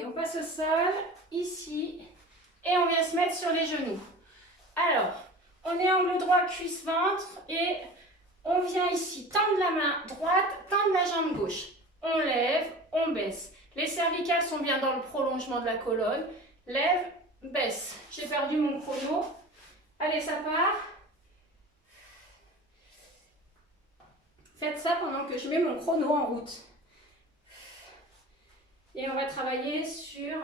Allez, on passe au sol, ici, et on vient se mettre sur les genoux. Alors, on est angle droit, cuisse, ventre, et on vient ici, tendre la main droite, tendre la jambe gauche. On lève, on baisse. Les cervicales sont bien dans le prolongement de la colonne. Lève, baisse. J'ai perdu mon chrono. Allez, ça part. Faites ça pendant que je mets mon chrono en route. Et on va travailler sur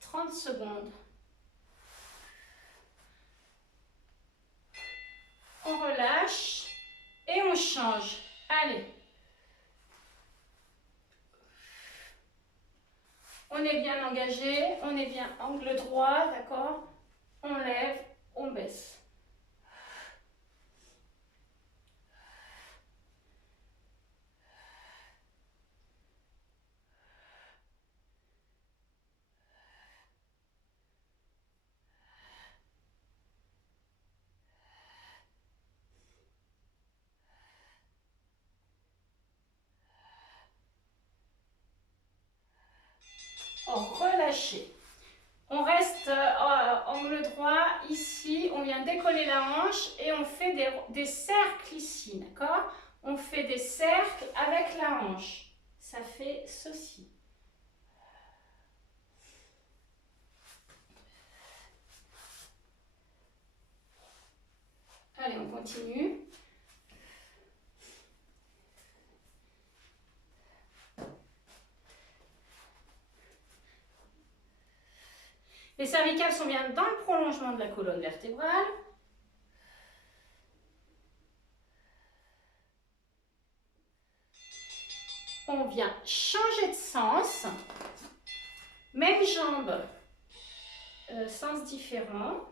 30 secondes. On relâche et on change. Allez. On est bien engagé, on est bien angle droit, d'accord? On lève, on baisse. Relâchez. On reste angle droit ici, on vient décoller la hanche et on fait des cercles ici, d'accord? On fait des cercles avec la hanche. Ça fait ceci. Allez, on continue. Les cervicales sont bien dans le prolongement de la colonne vertébrale. On vient changer de sens. Même jambe, sens différent.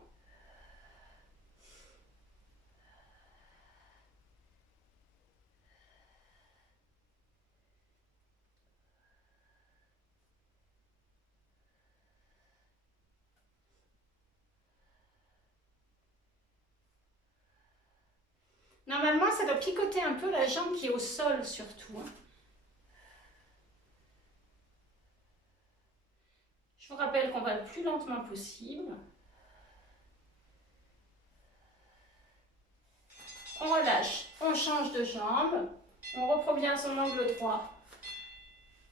Normalement, ça doit picoter un peu la jambe qui est au sol surtout. Je vous rappelle qu'on va le plus lentement possible. On relâche, on change de jambe, on reprend bien son angle droit,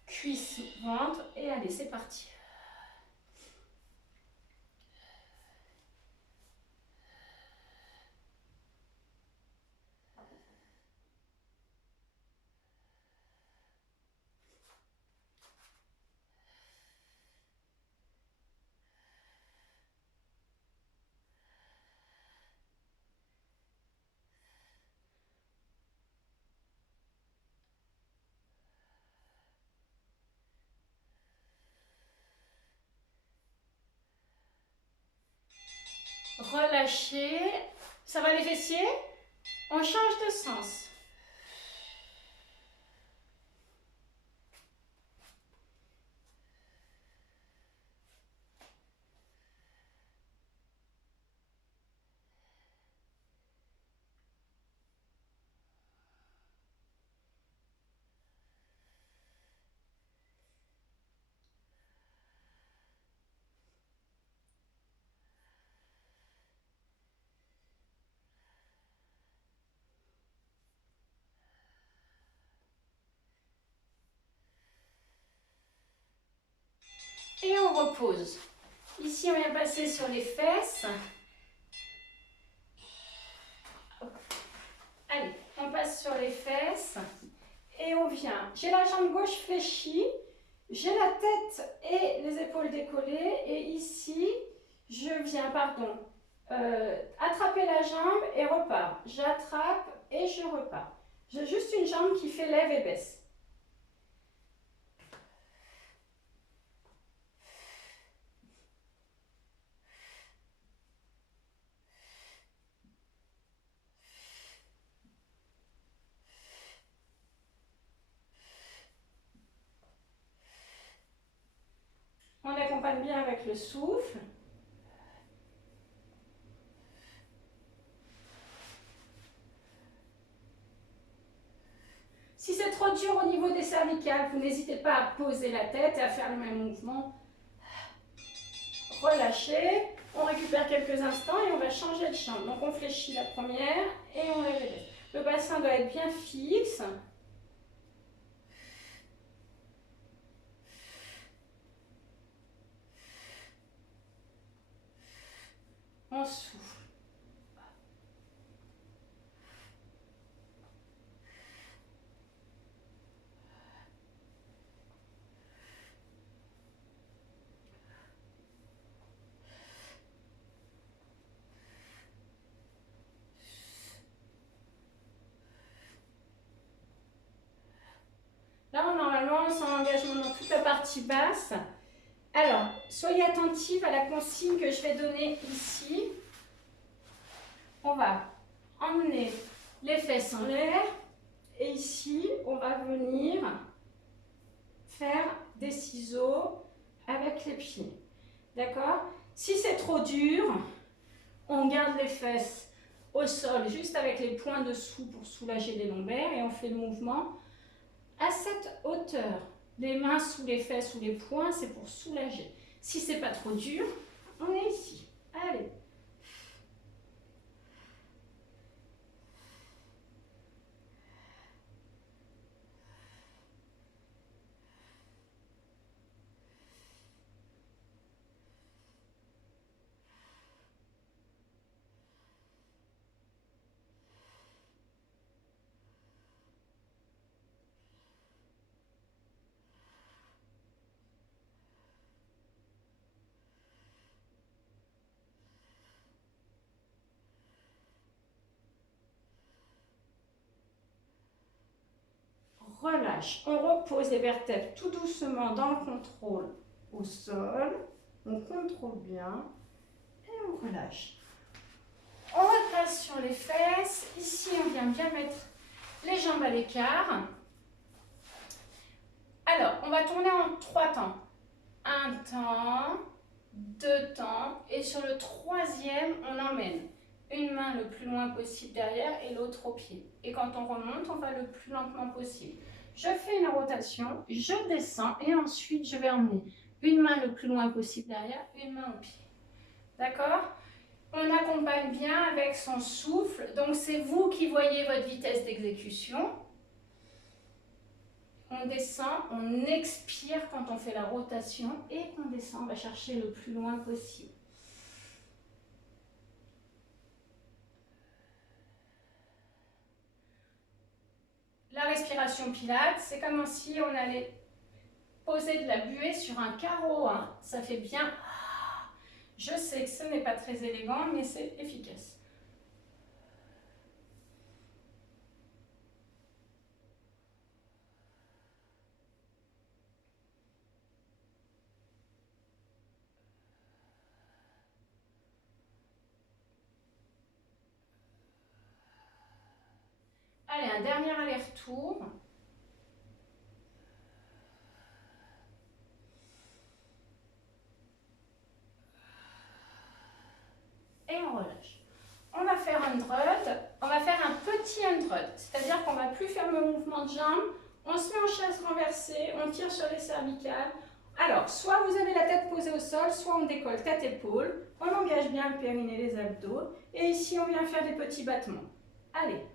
cuisse, ventre, et allez, c'est parti. Relâchez, ça va les fessiers? On change de sens. Et on repose. Ici, on vient passer sur les fesses. Allez, on passe sur les fesses. Et on vient. J'ai la jambe gauche fléchie. J'ai la tête et les épaules décollées. Et ici, je viens, attraper la jambe et repars. J'attrape et je repars. J'ai juste une jambe qui fait lève et baisse. On accompagne bien avec le souffle. Si c'est trop tenture au niveau des cervicales. Vous n'hésitez pas à poser la tête et à faire le même mouvement. Relâchez. On récupère quelques instants et on va changer de chambre. Donc on fléchit la première et on lève les fesses. Le bassin doit être bien fixe. On souffle. Là, normalement, on sent l'engagement dans toute la partie basse. Alors, soyez attentifs à la consigne que je vais donner ici. On va emmener les fesses en l'air. Et ici, on va venir faire des ciseaux avec les pieds. D'accord? Si c'est trop dur, on garde les fesses au sol, juste avec les poings dessous pour soulager les lombaires. Et on fait le mouvement à cette hauteur. Les mains sous les fesses ou les poings, c'est pour soulager. Si c'est pas trop dur, on est ici. Allez. Relâche. On repose les vertèbres tout doucement dans le contrôle au sol. On contrôle bien et on relâche. On repasse sur les fesses. Ici, on vient bien mettre les jambes à l'écart. Alors, on va tourner en 3 temps. Un temps, 2 temps. Et sur le 3e, on emmène une main le plus loin possible derrière et l'autre au pied. Et quand on remonte, on va le plus lentement possible. Je fais une rotation, je descends et ensuite je vais emmener une main le plus loin possible derrière, une main au pied. D'accord? On accompagne bien avec son souffle. Donc c'est vous qui voyez votre vitesse d'exécution. On descend, on expire quand on fait la rotation et on descend, on va chercher le plus loin possible. La respiration Pilates, c'est comme si on allait poser de la buée sur un carreau. Hein. Ça fait bien. Je sais que ce n'est pas très élégant, mais c'est efficace. Allez, un dernier aller-retour. Et on relâche. On va faire un drud. On va faire un petit drud. C'est-à-dire qu'on ne va plus faire le mouvement de jambes. On se met en chaise renversée. On tire sur les cervicales. Alors, soit vous avez la tête posée au sol, soit on décolle tête-épaule. On engage bien le périnée, les abdos. Et ici, on vient faire des petits battements. Allez.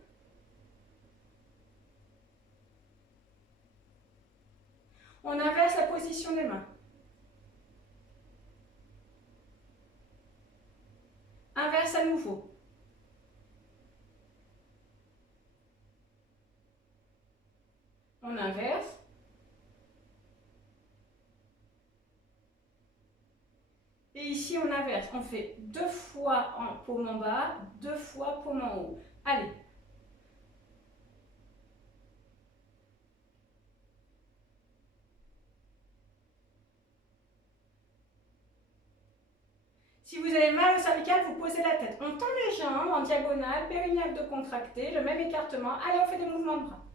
On inverse la position des mains. Inverse à nouveau. On inverse. Et ici, on inverse. On fait 2 fois en paume en bas, 2 fois paume en haut. Allez. Si vous avez mal au cervical, vous posez la tête. On tend les jambes en diagonale, périnée abdos contracté, le même écartement. Allez, on fait des mouvements de bras.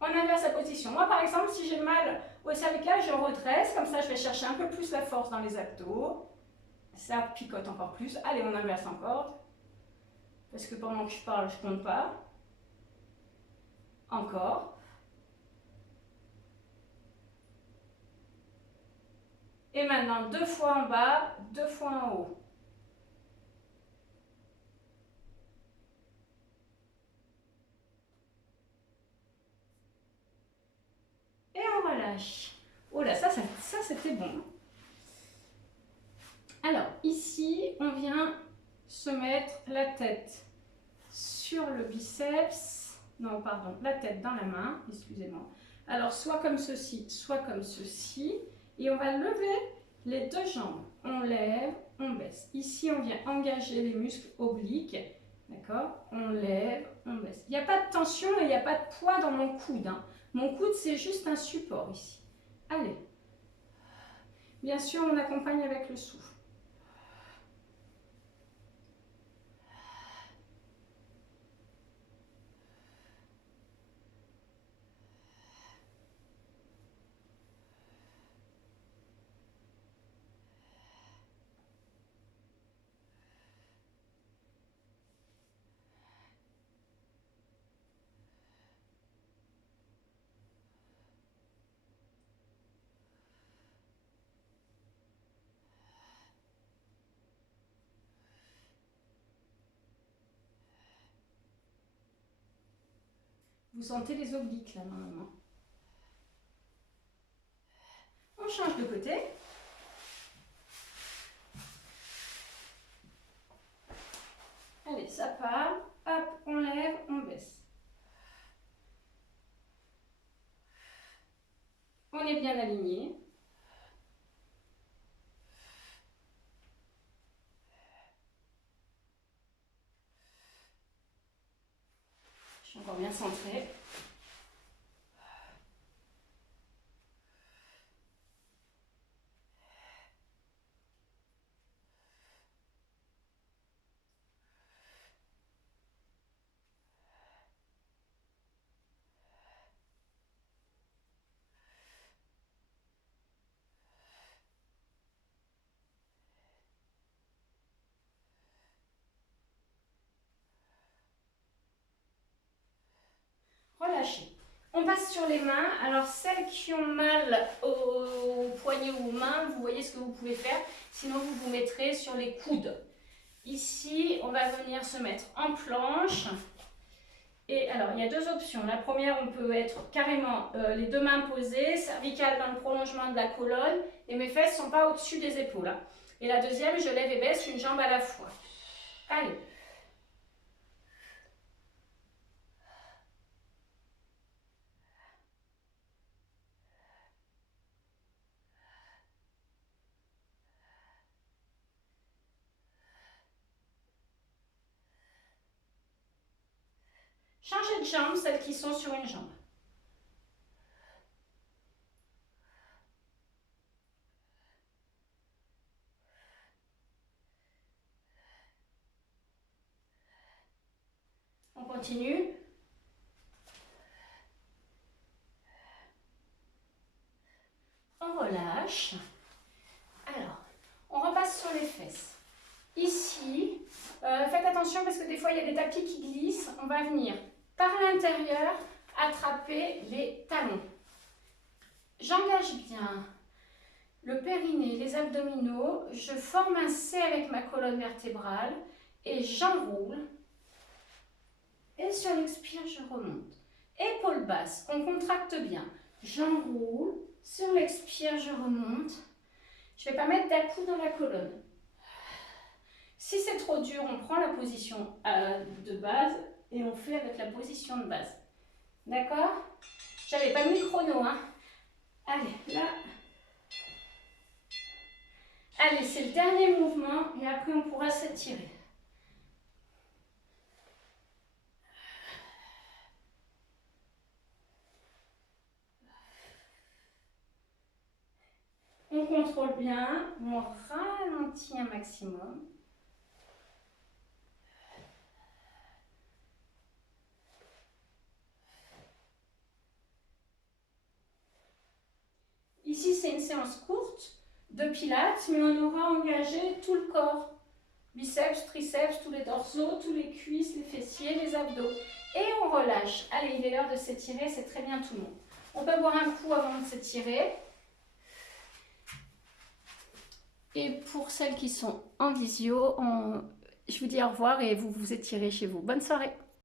On inverse la position. Moi, par exemple, si j'ai mal au cervical, je redresse. Comme ça, je vais chercher un peu plus la force dans les abdos. Ça picote encore plus. Allez, on inverse encore. Parce que pendant que je parle, je ne compte pas. Encore. Et maintenant, 2 fois en bas, 2 fois en haut. Et on relâche. Oh là, ça c'était bon. Alors, ici, on vient se mettre la tête sur le biceps. Non, pardon, la tête dans la main, excusez-moi. Alors, soit comme ceci, soit comme ceci. Et on va lever les 2 jambes. On lève, on baisse. Ici, on vient engager les muscles obliques. D'accord? On lève, on baisse. Il n'y a pas de tension et il n'y a pas de poids dans mon coude. Hein. Mon coude, c'est juste un support ici. Allez. Bien sûr, on accompagne avec le souffle. Vous sentez les obliques là, normalement. On change de côté. Allez, ça part. Hop, on lève, on baisse. On est bien aligné. Je suis encore bien centrée. Relâchez. On passe sur les mains. Alors, celles qui ont mal aux poignets ou aux mains, vous voyez ce que vous pouvez faire. Sinon, vous vous mettrez sur les coudes. Ici, on va venir se mettre en planche. Et alors, il y a 2 options. La première, on peut être carrément les 2 mains posées, cervicales dans le prolongement de la colonne, et mes fesses ne sont pas au-dessus des épaules. Hein. Et la deuxième, je lève et baisse une jambe à la fois. Allez. Changez de jambe, celles qui sont sur une jambe. On continue. On relâche. Alors, on repasse sur les fesses. Ici, faites attention parce que des fois, il y a des tapis qui glissent. On va venir par l'intérieur attraper les talons. J'engage bien le périnée, les abdominaux. Je forme un C avec ma colonne vertébrale et j'enroule. Et sur l'expire, je remonte. Épaules basses, on contracte bien. J'enroule. Sur l'expire, je remonte. Je ne vais pas mettre d'à-coups dans la colonne. Si c'est trop dur, on prend la position de base et on fait avec la position de base. D'accord? J'avais pas mis le chrono, hein? Allez, là. Allez, c'est le dernier mouvement et après on pourra s'étirer. On contrôle bien, on ralentit un maximum. Ici, c'est une séance courte de pilates, mais on aura engagé tout le corps. Biceps, triceps, tous les dorsaux, tous les cuisses, les fessiers, les abdos. Et on relâche. Allez, il est l'heure de s'étirer, c'est très bien tout le monde. On peut boire un coup avant de s'étirer. Et pour celles qui sont en visio, je vous dis au revoir et vous vous étirez chez vous. Bonne soirée!